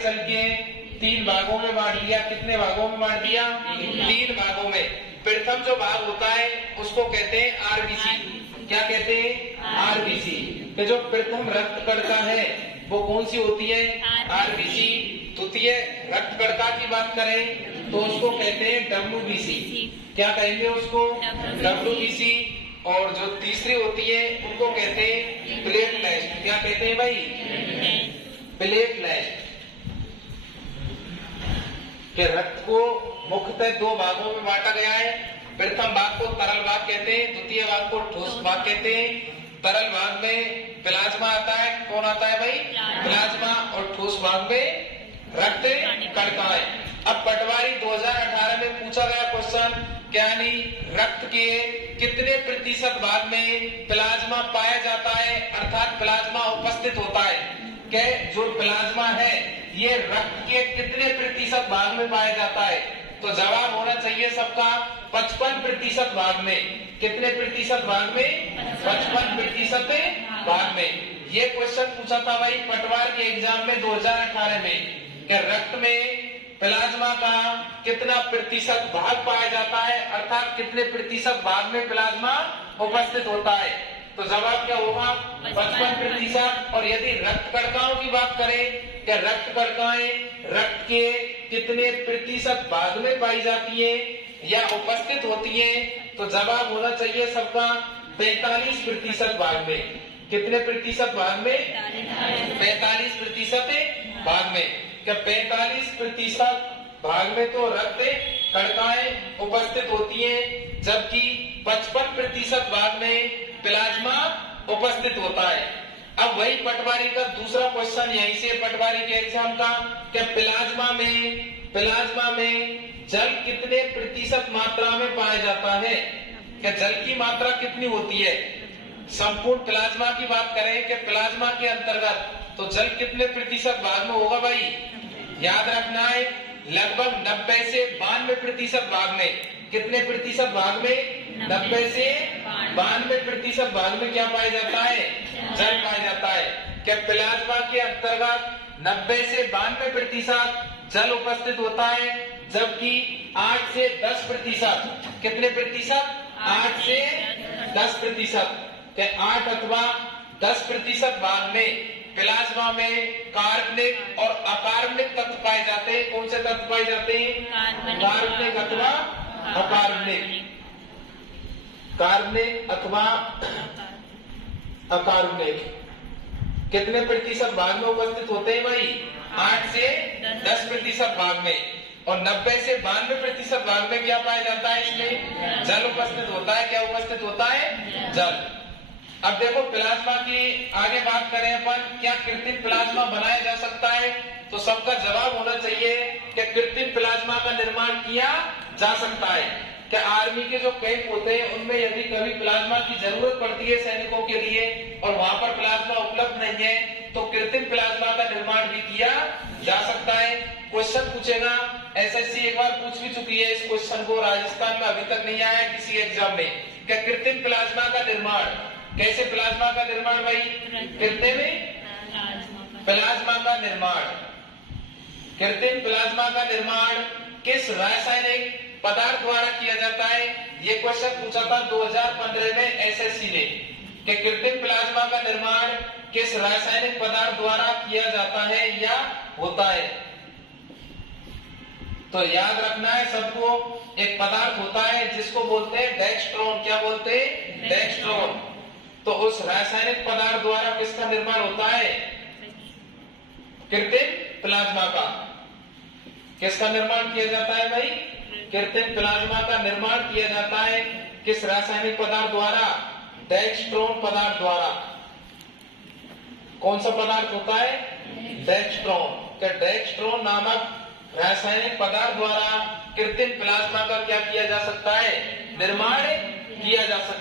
Cell के 3 भागों में बांट लिया। कितने भागों में बांट दिया? 3 भागों में। प्रथम जो भाग होता है उसको कहते हैं आरबीसी। क्या कहते हैं? आरबीसी। तो जो प्रथम रक्त कणिका है वो कौन सी होती है? आरबीसी। द्वितीय रक्त कणिका की बात करें तो उसको कहते हैं डब्ल्यूबीसी। क्या कहेंगे उसको? डब्ल्यूबीसी। और जो तीसरी होती है उनको कहते हैं प्लेटलेट। क्या कहते हैं भाई? प्लेटलेट। के रक्त को मुख्यतः 2 भागों में बांटा गया है। प्रथम भाग को तरल भाग कहते हैं, द्वितीय भाग को ठोस भाग कहते हैं। तरल भाग में प्लाज्मा आता है। कौन आता है भाई? प्लाज्मा। और ठोस भाग में रक्त कणिकाएं। अब पटवारी 2018 में पूछा गया क्वेश्चन, क्या नहीं रक्त के कितने प्रतिशत भाग में प्लाज्मा पाया जाता है, अर्थात प्लाज्मा उपस्थित होता है? कि जो प्लाज्मा है ये रक्त के कितने प्रतिशत भाग में पाया जाता है? तो जवाब होना चाहिए सबका 55% भाग में। कितने प्रतिशत भाग में? 55% भाग में। ये क्वेश्चन पूछा था भाई पटवार के एग्जाम में 2018 में कि रक्त में प्लाज्मा का कितना प्रतिशत भाग पाया जाता है, अर्थात कितने प्रतिशत भाग में प्लाज्मा उपस्थित होता है? तो जवाब क्या होगा? 55%। और यदि रक्त कणिकाओं की बात करें कि रक्त कणिकाएं रक्त के कितने प्रतिशत भाग में पाई जाती है या उपस्थित होती है? तो जवाब होना चाहिए सबका 45% भाग में। कितने प्रतिशत भाग में? 45% भाग में। क्या 45% भाग में तो रक्त कणिकाएं उपस्थित होती हैं, जबकि 55% भाग में प्लाज्मा उपस्थित होता है। अब वही पटवारी का दूसरा क्वेश्चन यहीं से पटवारी के एग्जाम का, क्या प्लाज्मा में जल कितने प्रतिशत मात्रा में पाया जाता है? क्या जल की मात्रा कितनी होती है? संपूर्ण प्लाज्मा की बात करें कि प्लाज्मा के अंतर्गत तो जल कितने प्रतिशत भाग में होगा भाई? याद रखना है लगभग 90 से 92% भाग में। कितने प्रतिशत भाग में? 90 से 92% भाग में क्या पाया जाता है? जल पाया जाता है। क्या प्लाज्मा के अंतर्गत 90 से 92% जल उपस्थित होता है, जबकि 8 से 10%। कितने प्रतिशत? 8 से 10%। क्या 8 अथवा 10% भाग में प्लाज्मा में कार्बनिक और अकार्बनिक तत्व पाए जाते हैं? कौन से तत्व पाए जाते हैं? कार्बनिक अथवा अकार्बनिक। कार्बनिक अथवा अकार्बनिक कितने प्रतिशत भाग में उपस्थित होते हैं भाई? 8 से 10% भाग में। और 90 से 92% भाग में क्या पाया जाता है? इसमें जल उपस्थित होता है। क्या उपस्थित होता है? जल। अब देखो प्लाज्मा की आगे बात करें अपन, क्या कृत्रिम प्लाज्मा बनाया जा सकता है? तो सबका जवाब होना चाहिए कि कृत्रिम प्लाज्मा का निर्माण किया जा सकता है। क्या आर्मी के जो कैंप होते हैं उनमें यदि कभी प्लाज्मा की जरूरत पड़ती है सैनिकों के लिए और वहां पर प्लाज्मा उपलब्ध नहीं है तो कृत्रिम प्लाज्मा का निर्माण भी किया जा सकता है। क्वेश्चन पूछेगा, एसएससी एक बार पूछ भी चुकी है इस क्वेश्चन को, राजस्थान में अभी तक नहीं आया किसी एग्जाम में। क्या कृत्रिम प्लाज्मा का निर्माण, कैसे प्लाज्मा का निर्माण भाई? कृत्रिम प्लाज्मा का निर्माण। कृत्रिम प्लाज्मा का निर्माण किस रासायनिक पदार्थ द्वारा किया जाता है? ये क्वेश्चन पूछा था 2015 में एसएससी ने कि कृत्रिम प्लाज्मा का निर्माण किस रासायनिक पदार्थ द्वारा किया जाता है या होता है? तो याद रखना है सबको, एक पदार्थ होता है जिसको बोलते हैं डेक्स्ट्रोन। क्या बोलते हैं? डेक्स्ट्रोन। तो उस रासायनिक पदार्थ द्वारा किसका निर्माण होता है? कृत्रिम प्लाज्मा का। किसका निर्माण किया जाता है भाई? कृत्रिम प्लाज्मा का निर्माण किया जाता है किस रासायनिक पदार्थ द्वारा? डेक्स्ट्रोन पदार्थ द्वारा। कौन सा पदार्थ होता है? डेक्स्ट्रोन। क्या डेक्स्ट्रोन नामक रासायनिक पदार्थ द्वारा कृत्रिम प्लाज्मा का क्या किया जा सकता है? निर्माण किया जा सकता है।